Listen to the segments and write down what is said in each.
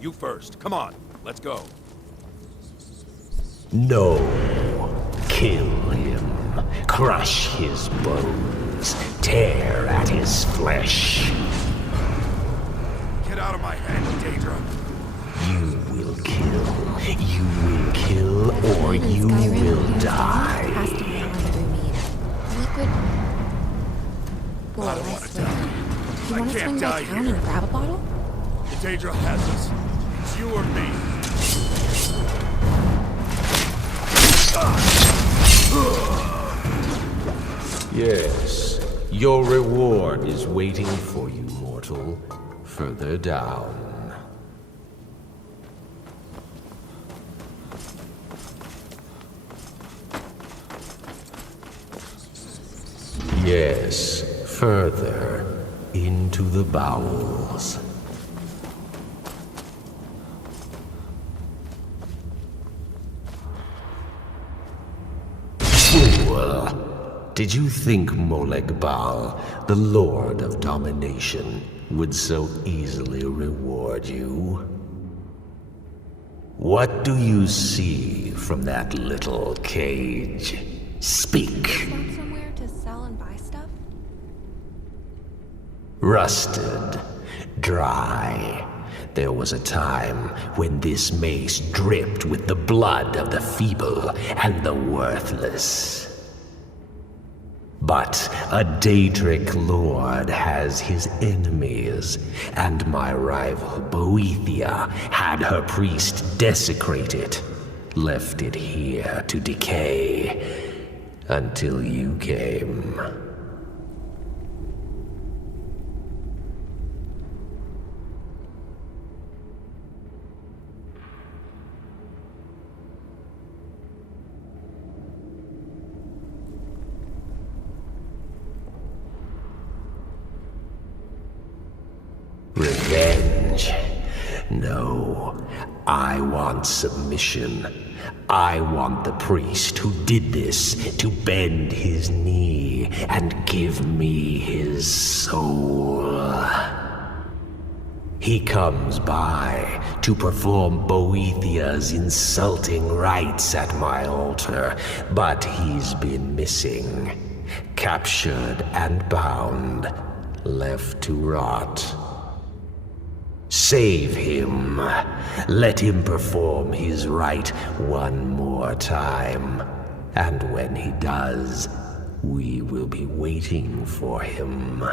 You first. Come on, let's go. No. Kill him. Crush his bones. Tear at his flesh. Get out of my head, Daedra. You will kill. You will kill, or you will die. Has to be more than we need. Liquid. Boy, I don't I want to swear. die. You I want to can't swing by die town here. and grab a bottle? Daedra has us. It's you or me. Yes, your reward is waiting for you, mortal. Further down. Yes, further into the bowels. Fool! Did you think Molag Bal, the Lord of Domination, would so easily reward you? What do you see from that little cage? Speak! Found somewhere to sell and buy stuff? Rusted, dry. There was a time when this mace dripped with the blood of the feeble and the worthless. But a Daedric lord has his enemies, and my rival Boethia had her priest desecrate it, left it here to decay, until you came. Revenge? No. I want submission. I want the priest who did this to bend his knee and give me his soul. He comes by to perform Boethia's insulting rites at my altar, but he's been missing. Captured and bound, left to rot. Save him. Let him perform his rite one more time. And when he does, we will be waiting for him.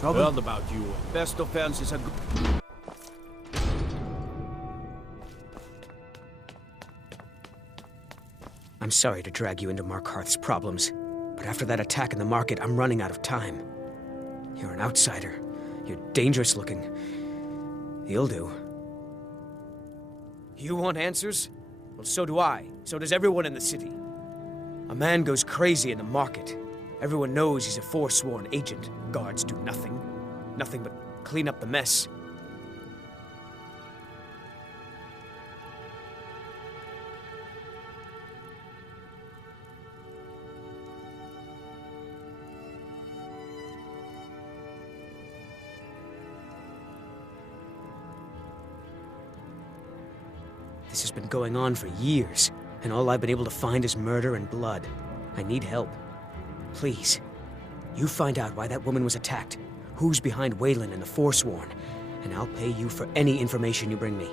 Trouble? Heard about you. Best defense is a good... I'm sorry to drag you into Markarth's problems, but after that attack in the market, I'm running out of time. You're an outsider. You're dangerous looking. You'll do. You want answers? Well, so do I. So does everyone in the city. A man goes crazy in the market. Everyone knows he's a forsworn agent. Guards do nothing. Nothing but clean up the mess. This has been going on for years, and all I've been able to find is murder and blood. I need help. Please, you find out why that woman was attacked, who's behind Waylon and the Forsworn, and I'll pay you for any information you bring me.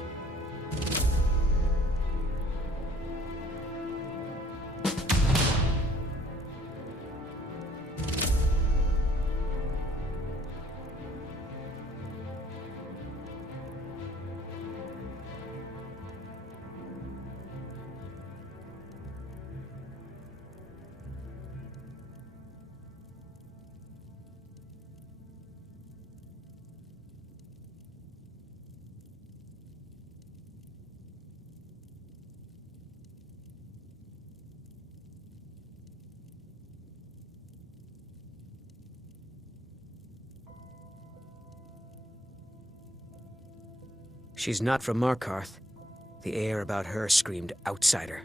She's not from Markarth. The air about her screamed outsider.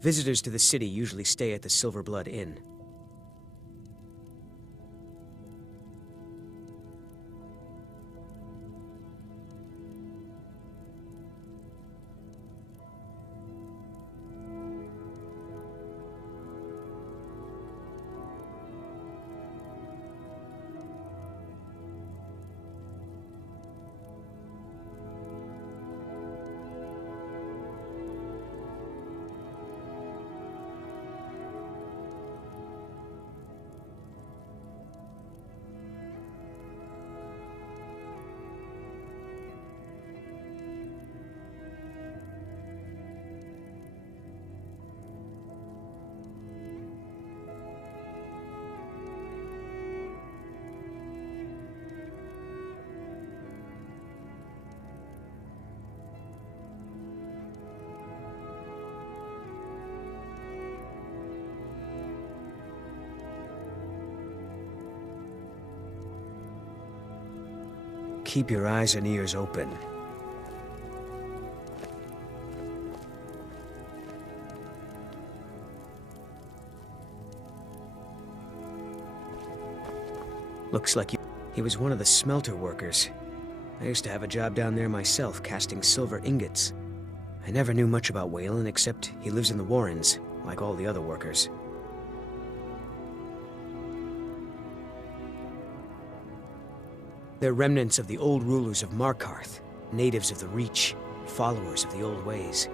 Visitors to the city usually stay at the Silverblood Inn. Keep your eyes and ears open. Looks like he was one of the smelter workers. I used to have a job down there myself, casting silver ingots. I never knew much about Waylon, except he lives in the Warrens, like all the other workers. They're remnants of the old rulers of Markarth, natives of the Reach, followers of the old ways.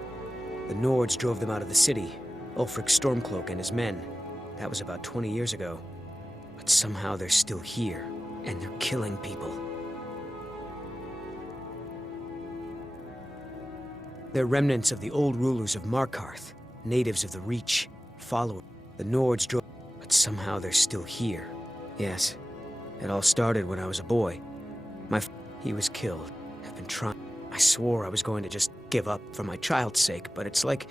The Nords drove them out of the city, Ulfric Stormcloak and his men. That was about 20 years ago. But somehow they're still here, and they're killing people. They're remnants of the old rulers of Markarth, natives of the Reach, followers. The Nords drove, but somehow they're still here. Yes, it all started when I was a boy. He was killed. I've been trying. I swore I was going to just give up for my child's sake, but it's like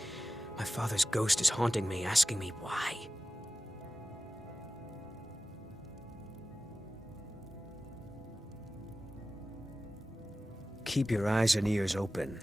my father's ghost is haunting me, asking me why. Keep your eyes and ears open.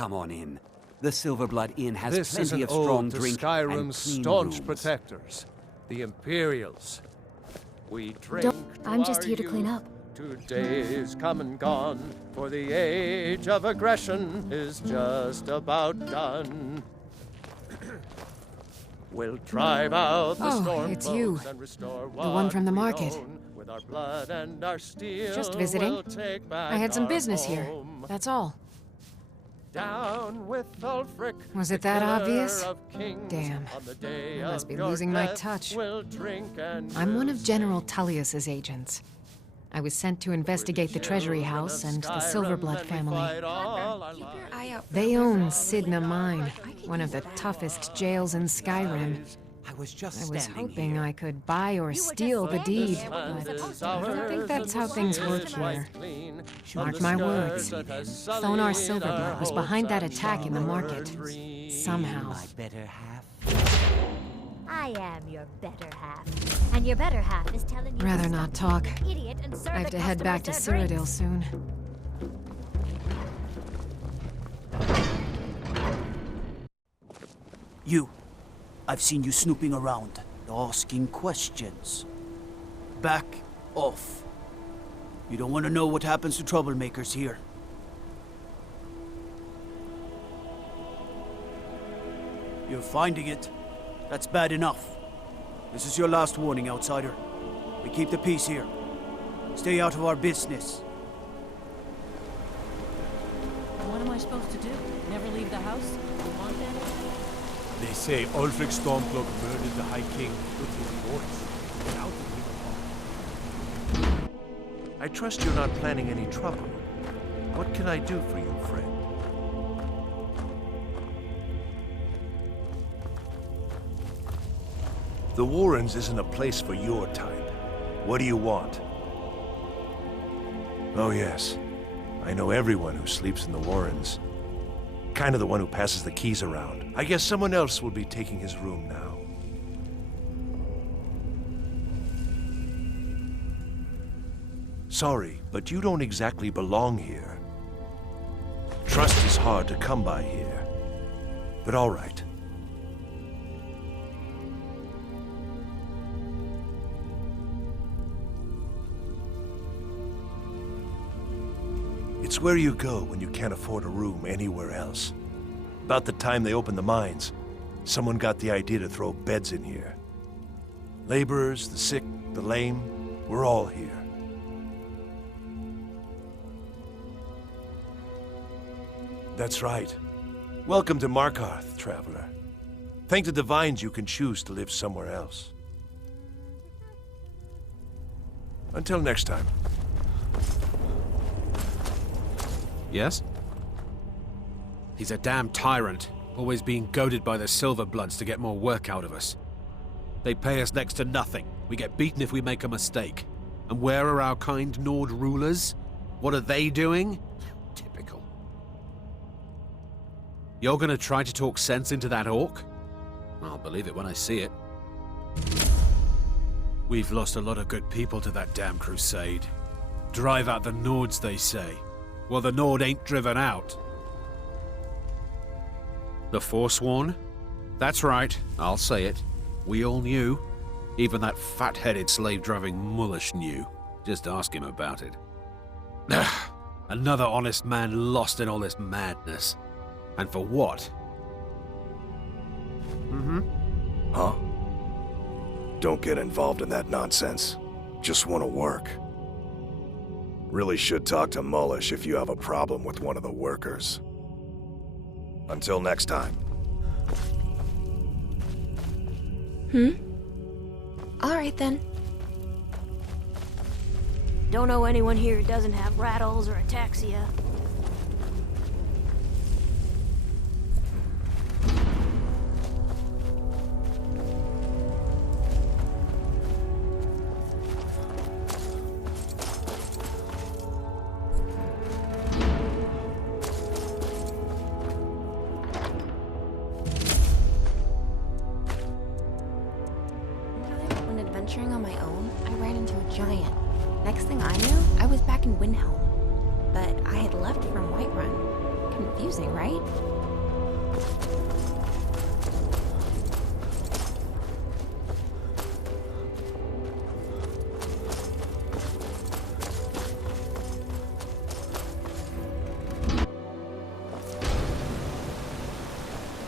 Come on in. The Silverblood Inn has This is plenty an of strong ode to drink and Skyrim's clean staunch rooms. protectors, the Imperials. We drink Don't- to I'm just our here to clean youth. up. Today's come and gone, for the age of aggression is just about done. We'll drive out the Oh, storm it's you. foes and restore The one from the what we market. own. With our blood and our steel, Just visiting. we'll take back I had some our business here. home. That's all. Down with Ulfric, Was it the that killer obvious? of kings. Damn. On the day I must of be your losing my death, touch. we'll drink and I'm one we'll of General sing. Tullius's agents. I was sent to investigate the Treasury House and the Silverblood family. Keep your eye out for They a own wizard. Sidna Mine, I could one of use the that. toughest jails in Skyrim. I was just I was standing hoping here. I could buy or steal the deed, Land but is I don't think ours that's and how the things sea work is here. wiped clean. Mark On my the words, scourge that has Thonar sullied our Silverblood was hopes behind that and attack in the our market. dreams. Somehow. My better half. I am your better half. And your better half is telling you Rather to not stop talk. being an idiot and serve I have the to head back to customers their Cyrodiil drinks. soon. You. I've seen you snooping around, asking questions. Back off. You don't want to know what happens to troublemakers here. You're finding it. That's bad enough. This is your last warning, outsider. We keep the peace here. Stay out of our business. What am I supposed to do? Never leave the house? Want that? They say Ulfric Stormcloak murdered the High King with his voice. Without him. I trust you're not planning any trouble. What can I do for you, friend? The Warrens isn't a place for your type. What do you want? Oh yes, I know everyone who sleeps in the Warrens. Kind of the one who passes the keys around. I guess someone else will be taking his room now. Sorry, but you don't exactly belong here. Trust is hard to come by here. But all right. It's where you go when you can't afford a room anywhere else. About the time they opened the mines, someone got the idea to throw beds in here. Laborers, the sick, the lame, we're all here. That's right. Welcome to Markarth, traveler. Thank the Divines you can choose to live somewhere else. Until next time. Yes? He's a damn tyrant, always being goaded by the Silverbloods to get more work out of us. They pay us next to nothing. We get beaten if we make a mistake. And where are our kind Nord rulers? What are they doing? Typical. You're gonna try to talk sense into that orc? I'll believe it when I see it. We've lost a lot of good people to that damn crusade. Drive out the Nords, they say. Well, the Nord ain't driven out. The Forsworn? That's right, I'll say it. We all knew. Even that fat-headed slave-driving mullish knew. Just ask him about it. Another honest man lost in all this madness. And for what? Huh? Don't get involved in that nonsense. Just want to work. Really should talk to Mullish if you have a problem with one of the workers. Until next time. All right then. Don't know anyone here who doesn't have rattles or ataxia. When adventuring on my own, I ran into a giant. Next thing I knew, I was back in Windhelm. But I had left from Whiterun. confusing, right?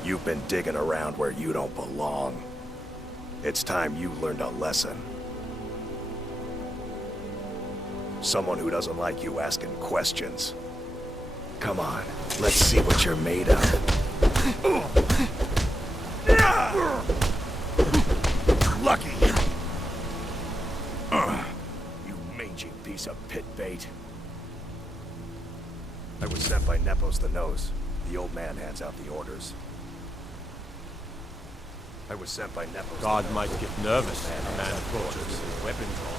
You've been digging around where you don't belong. It's time you learned a lesson. Someone who doesn't like you asking questions. Come on, let's see what you're made of. Lucky! You mangy piece of pit bait. I was sent by Nepos the Nose. The old man hands out the orders. I was sent by Nepos. God might get nervous when a man approaches his weapon drawn.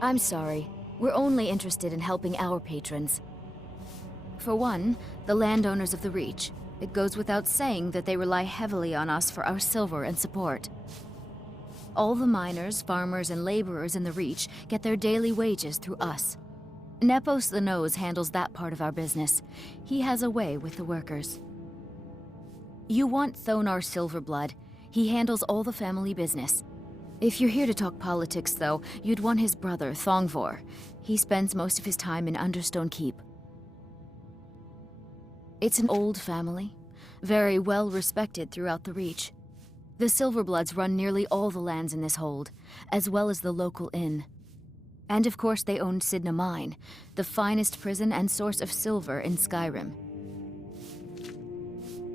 I'm sorry. We're only interested in helping our patrons. For one, the landowners of the Reach. It goes without saying that they rely heavily on us for our silver and support. All the miners, farmers, and laborers in the Reach get their daily wages through us. Nepos the Nose handles that part of our business. He has a way with the workers. You want Thonar Silverblood. He handles all the family business. If you're here to talk politics, though, you'd want his brother, Thongvor. He spends most of his time in Understone Keep. It's an old family, very well respected throughout the Reach. The Silverbloods run nearly all the lands in this hold, as well as the local inn. And of course they own Cidhna Mine, the finest prison and source of silver in Skyrim.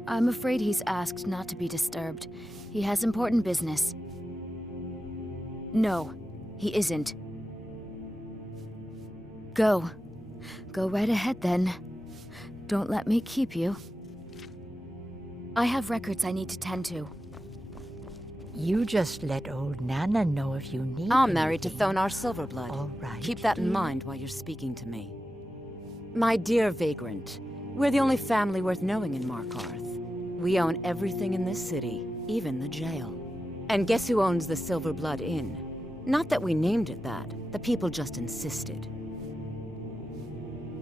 I'm afraid he's asked not to be disturbed. He has important business. No, he isn't. Go. Go right ahead, then. Don't let me keep you. I have records I need to tend to. You just let old Nana know if you need I'm married to anything. Thonar Silverblood. All right. Keep that in mind while you're speaking to me. My dear Vagrant, we're the only family worth knowing in Markarth. We own everything in this city, even the jail. And guess who owns the Silverblood Inn? Not that we named it that. The people just insisted.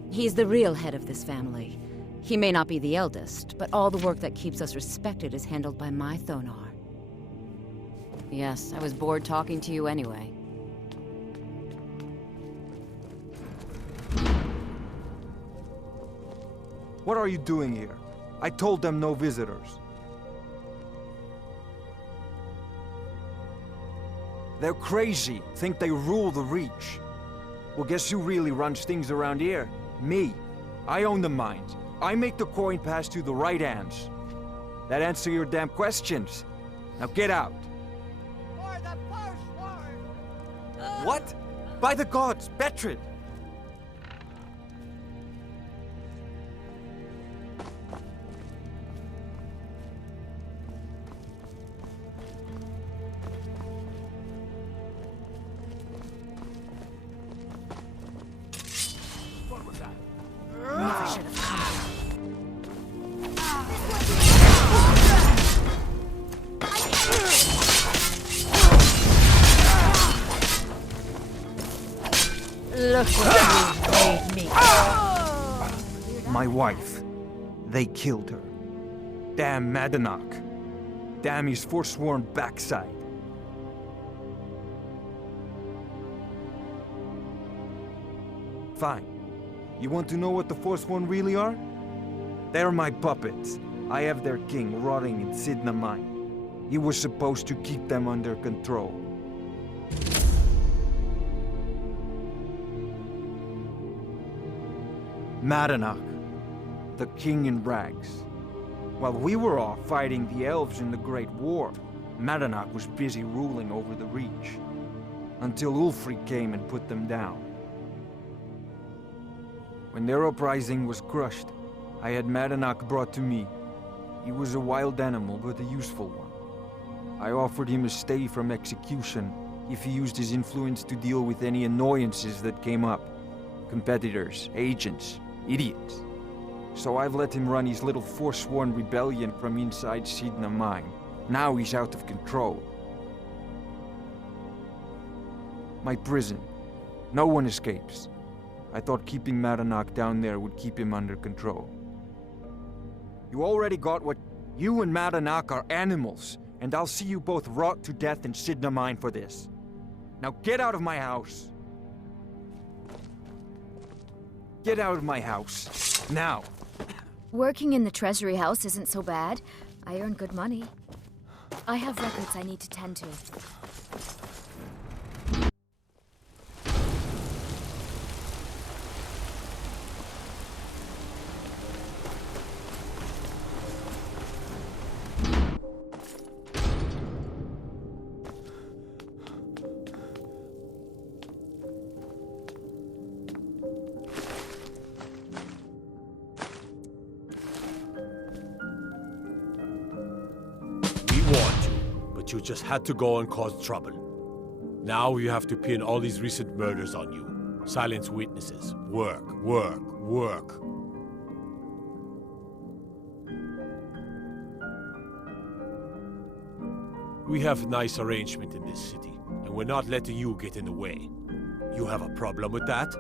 He's the real head of this family. He may not be the eldest, but all the work that keeps us respected is handled by my Thonar. Yes, I was bored talking to you anyway. What are you doing here? I told them no visitors. They're crazy, think they rule the Reach. Well, guess who really runs things around here? Me. I own the mines. I make the coin pass to the right hands. That answer your damn questions. Now get out. For the first What? By the gods, Betrid! Never should have come. Look what you made me. My wife. They killed her. Damn Madanach. Damn his forsworn backside. Fine. You want to know what the Forsworn really are? They're my puppets. I have their king rotting in Cidhna Mine. He was supposed to keep them under control. Madanach, the king in rags. While we were off fighting the elves in the Great War, Madanach was busy ruling over the Reach. Until Ulfric came and put them down. When their uprising was crushed, I had Madanach brought to me. He was a wild animal, but a useful one. I offered him a stay from execution if he used his influence to deal with any annoyances that came up. Competitors, agents, idiots. So I've let him run his little forsworn rebellion from inside Sidna Mine. Now he's out of control. My prison. No one escapes. I thought keeping Madanach down there would keep him under control. You already got what... You and Madanach are animals, and I'll see you both rot to death in Sidna Mine for this. Now get out of my house. Get out of my house. Now. Working in the Treasury House isn't so bad. I earn good money. I have records I need to tend to. You just had to go and cause trouble. Now you have to pin all these recent murders on you. Silence witnesses. Work, work, work. We have nice arrangement in this city, and we're not letting you get in the way. You have a problem with that?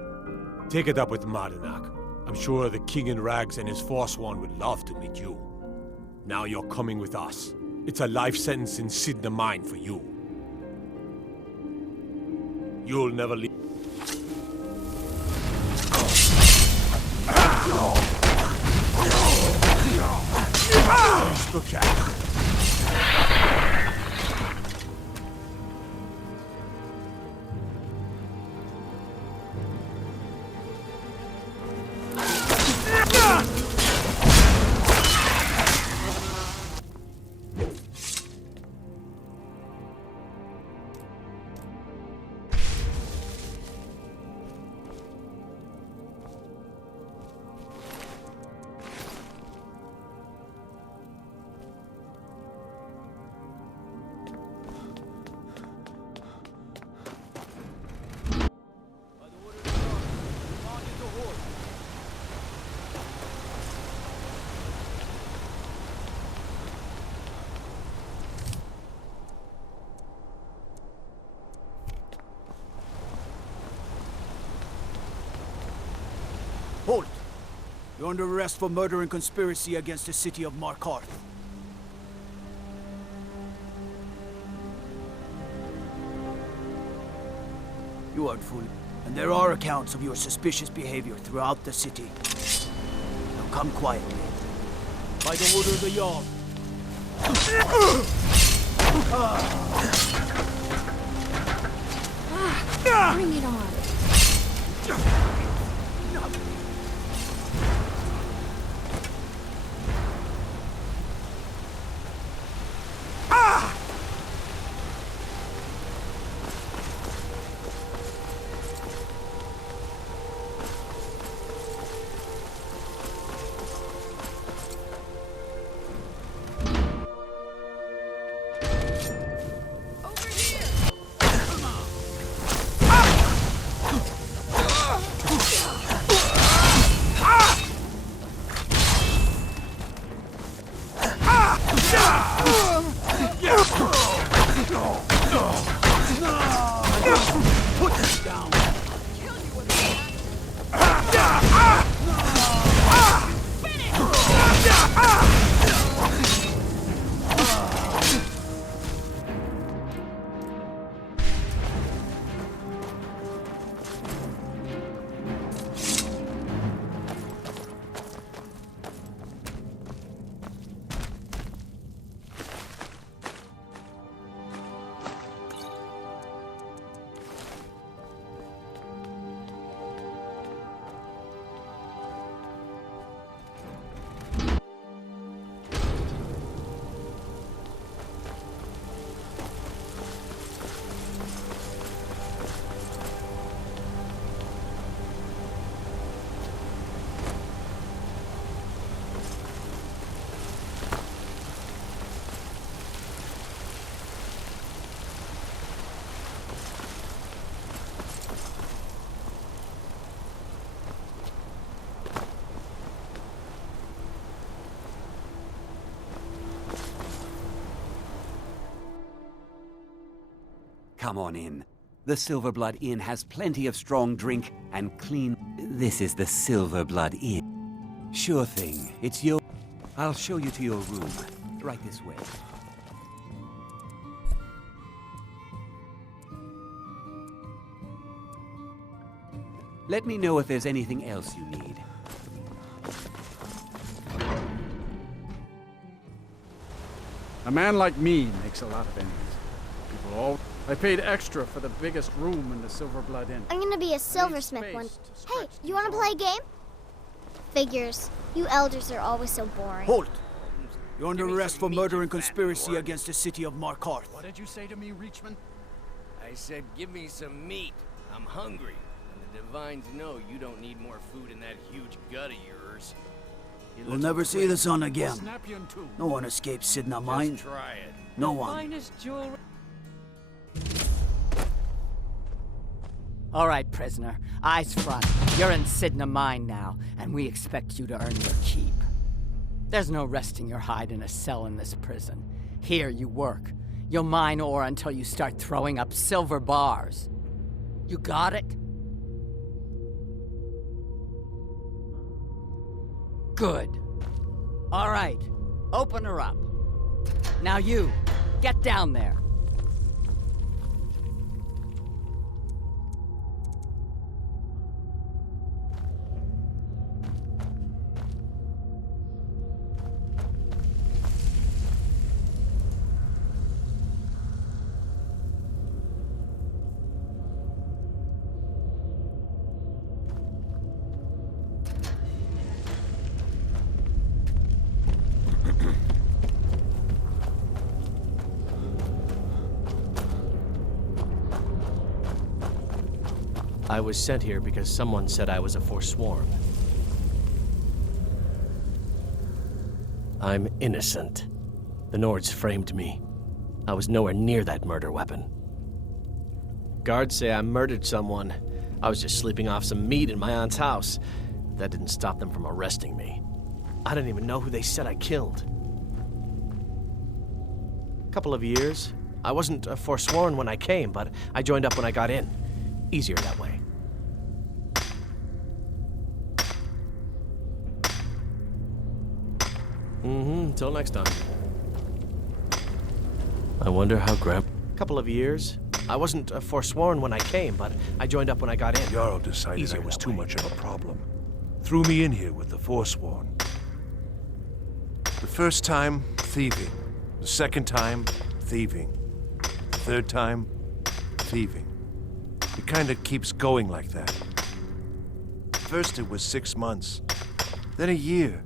Take it up with Madanach. I'm sure the King in Rags and his Forsworn would love to meet you. Now you're coming with us. It's a life sentence in Sidna Mine for you. You'll never leave. Look at. Halt! You're under arrest for murder and conspiracy against the city of Markarth. You aren't fooling, and there are accounts of your suspicious behavior throughout the city. Now come quietly. By the order of the Jarl. Bring it on. Come on in. The Silverblood Inn has plenty of strong drink and clean... This is the Silverblood Inn. Sure thing. It's your... I'll show you to your room. Right this way. Let me know if there's anything else you need. A man like me makes a lot of enemies. People all... I paid extra for the biggest room in the Silverblood Inn. I'm gonna be a silversmith one. Hey, you wanna play a game? Figures. You elders are always so boring. Halt! You're under arrest for murder and conspiracy against the city of Markarth. What did you say to me, Reachman? I said, give me some meat. I'm hungry. And the Divines know you don't need more food in that huge gut of yours. You'll never see the sun again. Snap you in two. No one escapes Sidna Mine. Just try it. No one. Finest jewelry. All right, prisoner. Eyes front. You're in Sidna Mine now, and we expect you to earn your keep. There's no resting your hide in a cell in this prison. Here you work. You'll mine ore until you start throwing up silver bars. You got it? Good. All right. Open her up. Now you, get down there. I was sent here because someone said I was a Forsworn. I'm innocent. The Nords framed me. I was nowhere near that murder weapon. Guards say I murdered someone. I was just sleeping off some meat in my aunt's house. That didn't stop them from arresting me. I didn't even know who they said I killed. Couple of years. I wasn't a Forsworn when I came, but I joined up when I got in. Easier that way. Until next time. I wonder how Couple of years. I wasn't a Forsworn when I came, but I joined up when I got in. Jarl decided Easier I was that too way. much of a problem. Threw me in here with the Forsworn. The first time, thieving. The second time, thieving. The third time, thieving. It kinda keeps going like that. First it was 6 months, then a year,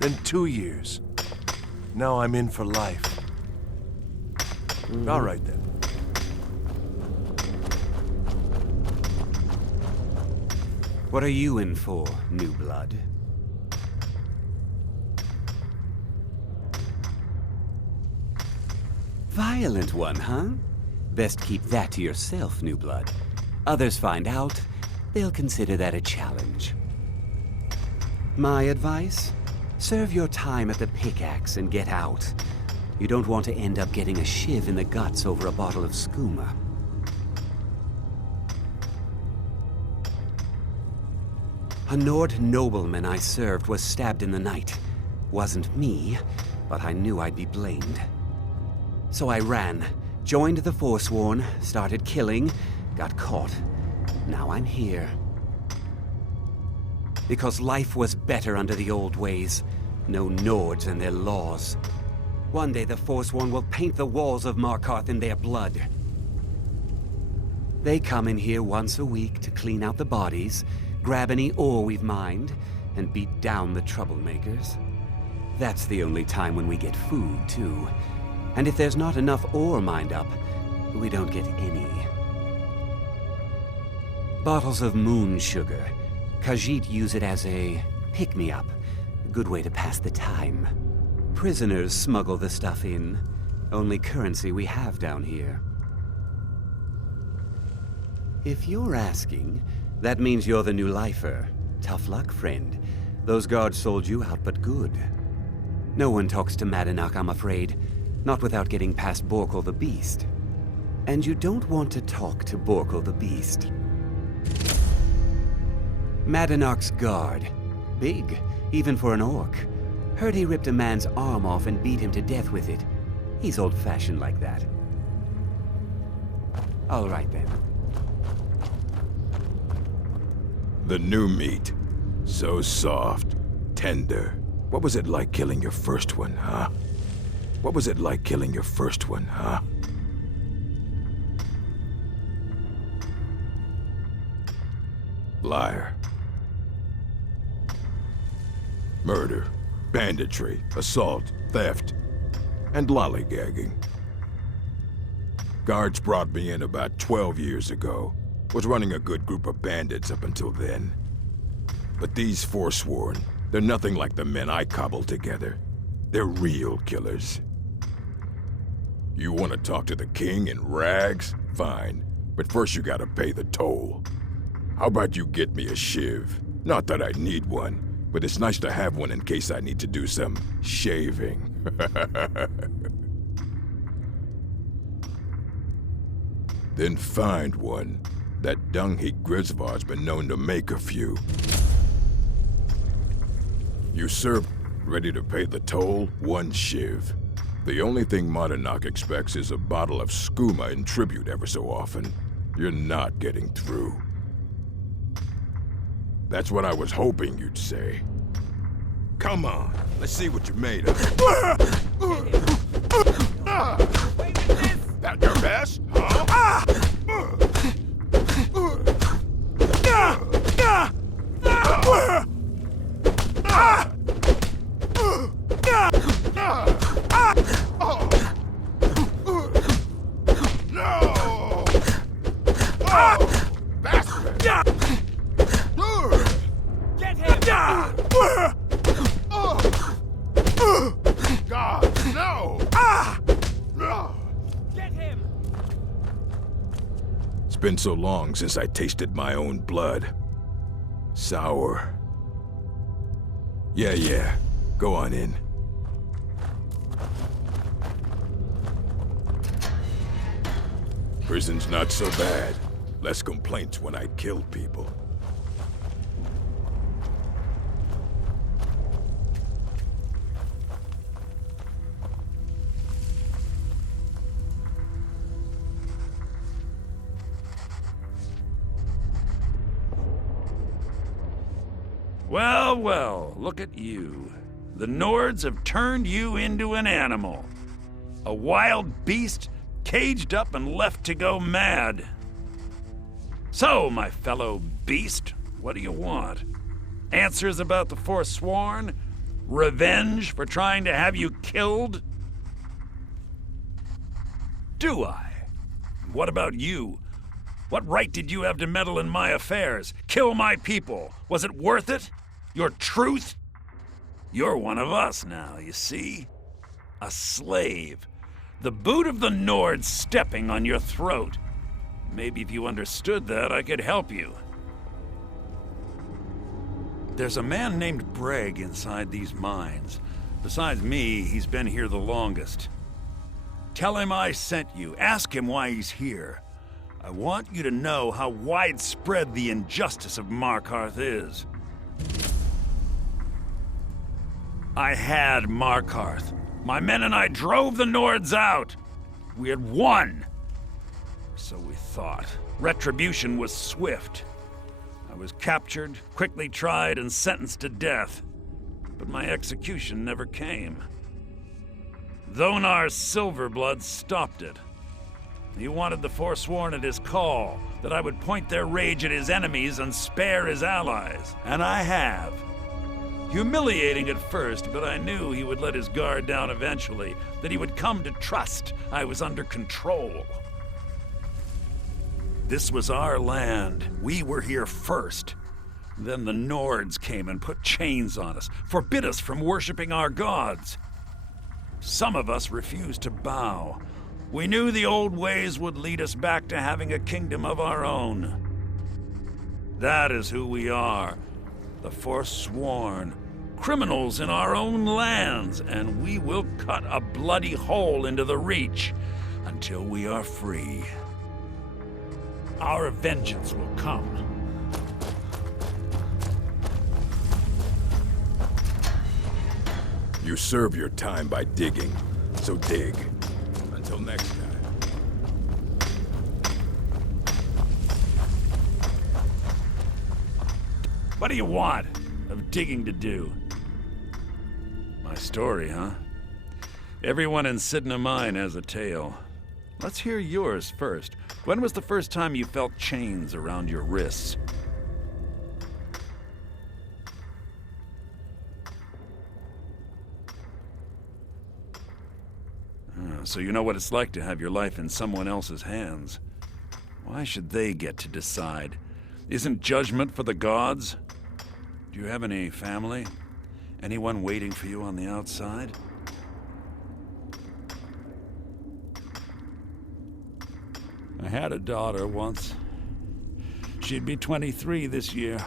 then 2 years. Now I'm in for life. All right then. What are you in for, New Blood? Violent one, huh? Best keep that to yourself, New Blood. Others find out, they'll consider that a challenge. My advice? Serve your time at the pickaxe and get out. You don't want to end up getting a shiv in the guts over a bottle of skooma. A Nord nobleman I served was stabbed in the night. Wasn't me, but I knew I'd be blamed. So I ran, joined the Forsworn, started killing, got caught. Now I'm here. Because life was better under the old ways. No Nords and their laws. One day the Forsworn will paint the walls of Markarth in their blood. They come in here once a week to clean out the bodies, grab any ore we've mined, and beat down the troublemakers. That's the only time when we get food, too. And if there's not enough ore mined up, we don't get any. Bottles of moon sugar. Khajiit use it as a pick-me-up. A good way to pass the time. Prisoners smuggle the stuff in. Only currency we have down here. If you're asking, that means you're the new lifer. Tough luck, friend. Those guards sold you out, but good. No one talks to Madanach, I'm afraid. Not without getting past Borkul the Beast. And you don't want to talk to Borkul the Beast. Madanark's guard. Big, even for an orc. Heard he ripped a man's arm off and beat him to death with it. He's old-fashioned like that. All right, then. The new meat. So soft, tender. What was it like killing your first one, huh? What was it like killing your first one, huh? Liar. Murder, banditry, assault, theft, and lollygagging. Guards brought me in about 12 years ago. Was running a good group of bandits up until then. But these Forsworn, they're nothing like the men I cobbled together. They're real killers. You want to talk to the king in rags? Fine. But first you gotta pay the toll. How about you get me a shiv? Not that I need one, but it's nice to have one in case I need to do some shaving. Then find one. That Dunghig Grisvar's been known to make a few. You serve, ready to pay the toll, 1 shiv. The only thing Madanark expects is a bottle of skooma in tribute ever so often. You're not getting through. That's what I was hoping you'd say. Come on, let's see what you're made of. That your best, huh? It's been so long since I tasted my own blood. Sour. Yeah. Go on in. Prison's not so bad. Less complaints when I kill people. Well, look at you. The Nords have turned you into an animal. A wild beast caged up and left to go mad. So, my fellow beast, what do you want? Answers about the Forsworn? Revenge for trying to have you killed? Do I? What about you? What right did you have to meddle in my affairs? Kill my people? Was it worth it? Your truth? You're one of us now, you see? A slave. The boot of the Nords stepping on your throat. Maybe if you understood that, I could help you. There's a man named Breg inside these mines. Besides me, he's been here the longest. Tell him I sent you. Ask him why he's here. I want you to know how widespread the injustice of Markarth is. I had Markarth. My men and I drove the Nords out. We had won. So we thought. Retribution was swift. I was captured, quickly tried, and sentenced to death. But my execution never came. Dhonar's Silverblood stopped it. He wanted the Forsworn at his call, that I would point their rage at his enemies and spare his allies. And I have. Humiliating at first, but I knew he would let his guard down eventually, that he would come to trust I was under control. This was our land. We were here first. Then the Nords came and put chains on us, forbid us from worshiping our gods. Some of us refused to bow. We knew the old ways would lead us back to having a kingdom of our own. That is who we are. The Forsworn, criminals in our own lands, and we will cut a bloody hole into the Reach until we are free. our vengeance will come. You serve your time by digging, so dig. Until next time. What do you want of digging to do? My story, huh? Everyone in Cidhna Mine has a tale. Let's hear yours first. When was the first time you felt chains around your wrists? So you know what it's like to have your life in someone else's hands. Why should they get to decide? Isn't judgment for the gods? Do you have any family? Anyone waiting for you on the outside? I had a daughter once. She'd be 23 this year.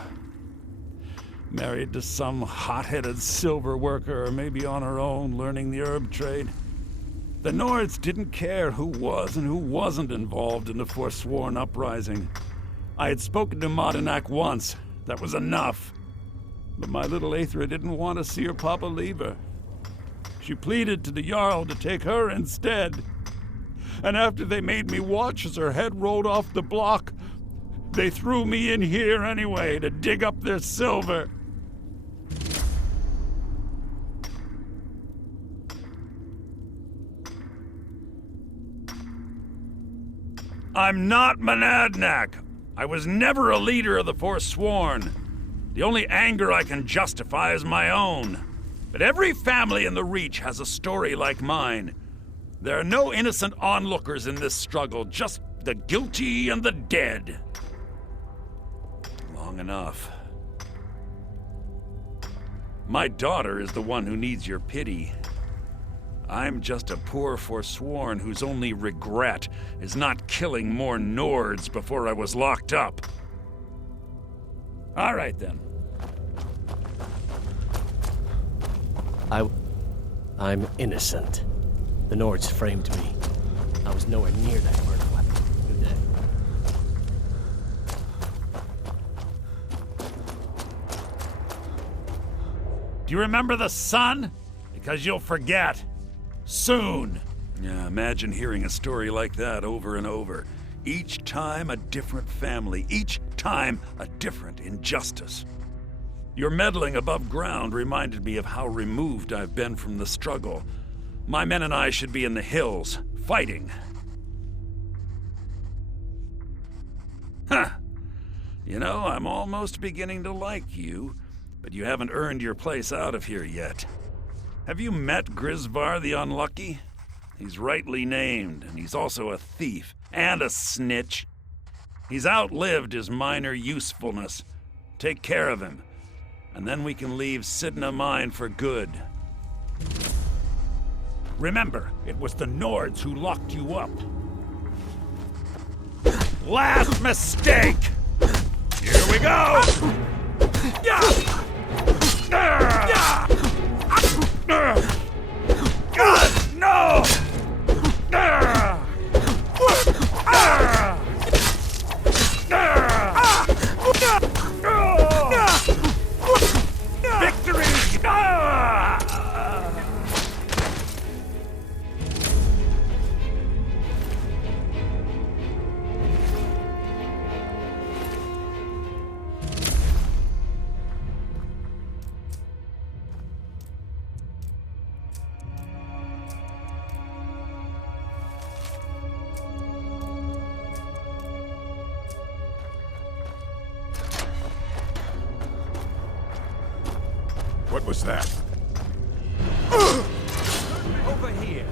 Married to some hot-headed silver worker, or maybe on her own, learning the herb trade. The Nords didn't care who was and who wasn't involved in the Forsworn uprising. I had spoken to Modinak once. That was enough. But my little Aethra didn't want to see her papa leave her. She pleaded to the Jarl to take her instead. And after they made me watch as her head rolled off the block, they threw me in here anyway to dig up their silver. I'm not Monadnock. I was never a leader of the Forsworn. The only anger I can justify is my own. But every family in the Reach has a story like mine. There are no innocent onlookers in this struggle, just the guilty and the dead. Long enough. My daughter is the one who needs your pity. I'm just a poor Forsworn whose only regret is not killing more Nords before I was locked up. All right, then. I'm innocent. The Nords framed me. I was nowhere near that murder weapon. Good day. Do you remember the sun? Because you'll forget. Soon. Yeah, imagine hearing a story like that over and over. Each time a different family, each time a different injustice. Your meddling above ground reminded me of how removed I've been from the struggle. My men and I should be in the hills, fighting. Huh. You know, I'm almost beginning to like you, but you haven't earned your place out of here yet. Have you met Grisvar the Unlucky? He's rightly named, and he's also a thief and a snitch. He's outlived his minor usefulness. Take care of him, and then we can leave Cidhna Mine for good. Remember, it was the Nords who locked you up. Last mistake! Here we go! God, no! Victory! What was that? Over here.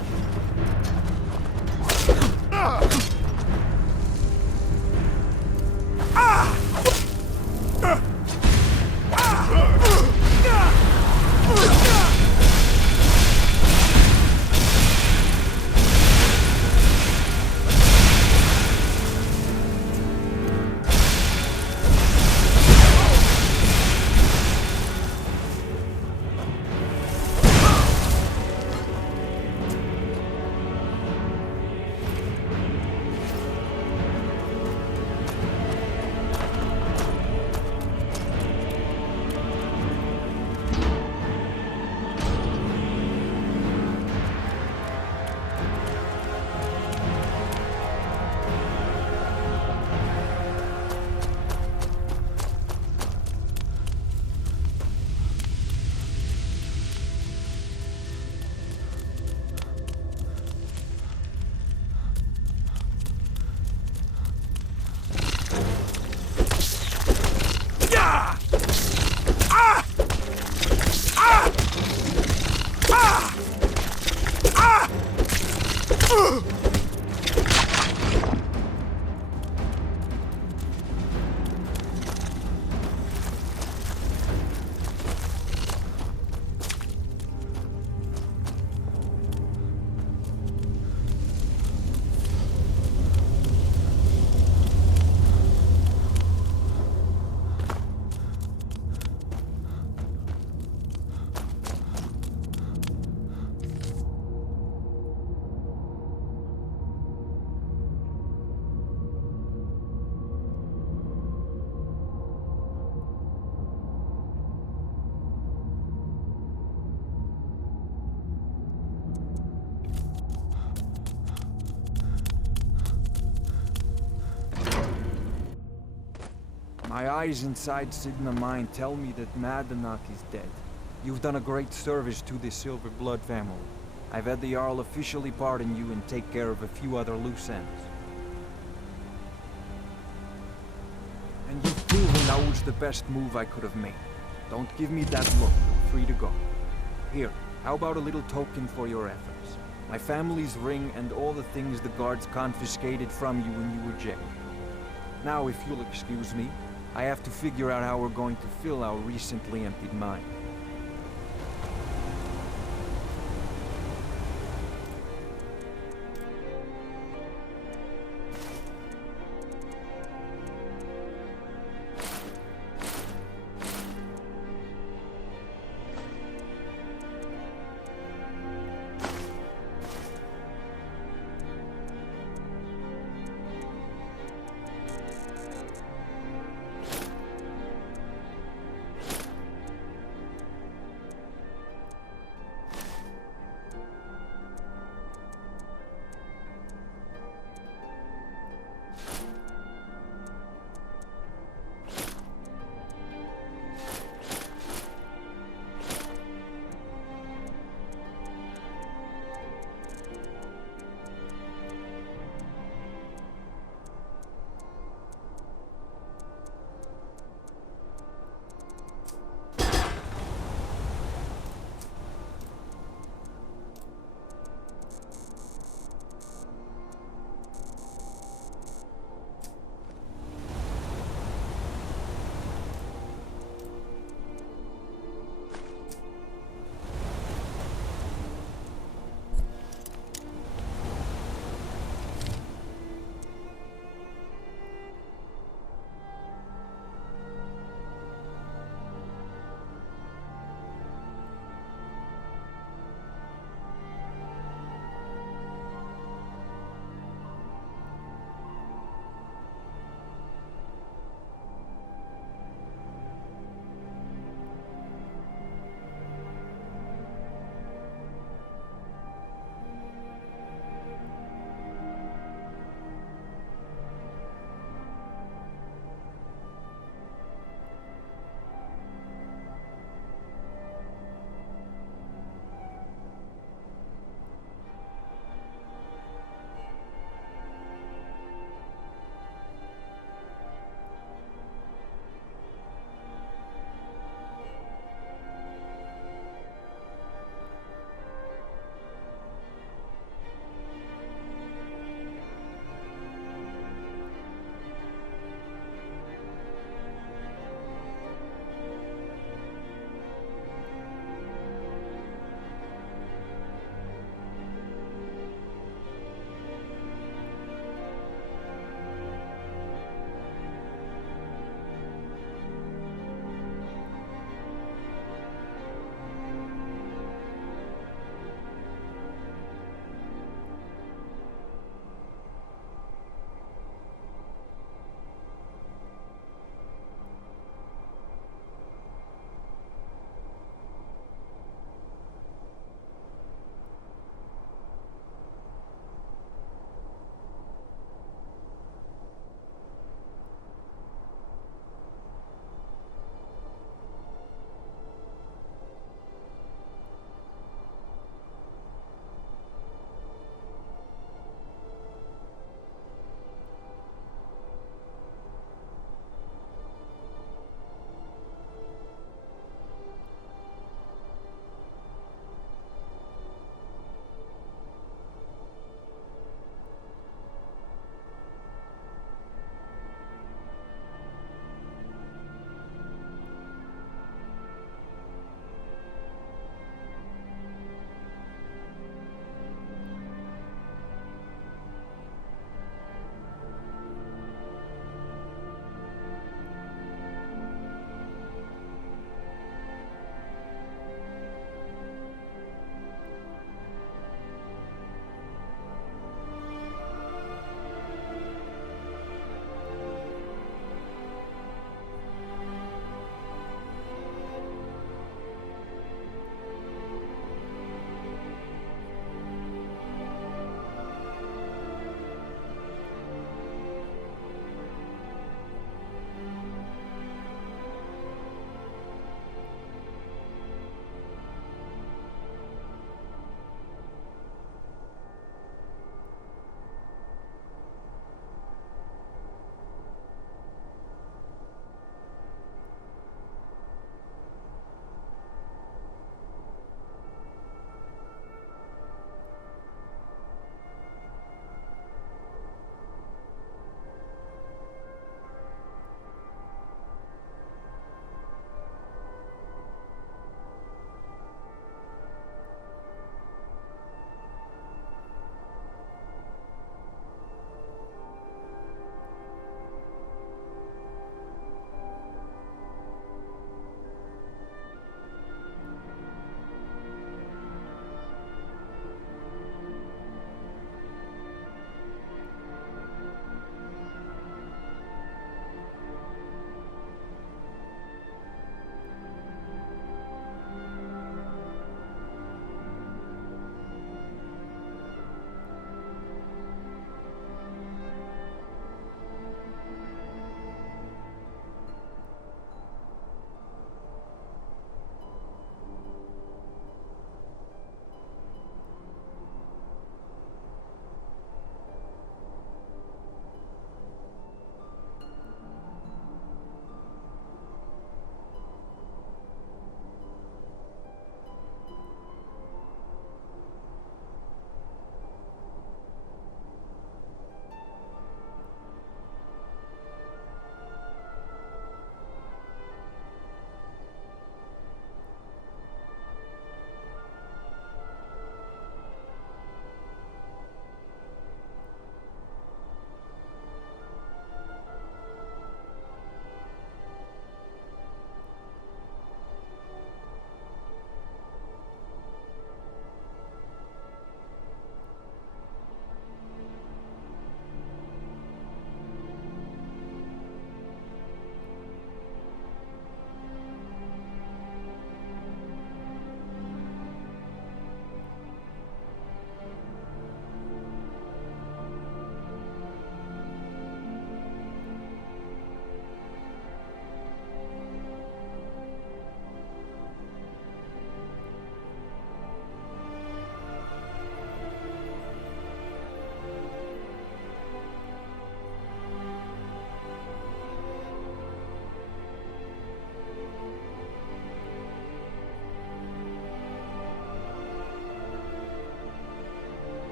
My eyes inside Sigma Mine tell me that Madanach is dead. You've done a great service to the Silver Blood family. I've had the Jarl officially pardon you and take care of a few other loose ends. And you've proven that was the best move I could have made. Don't give me that look. You're free to go. Here, how about a little token for your efforts? My family's ring and all the things the guards confiscated from you when you were jailed. Now, if you'll excuse me, I have to figure out how we're going to fill our recently emptied mine.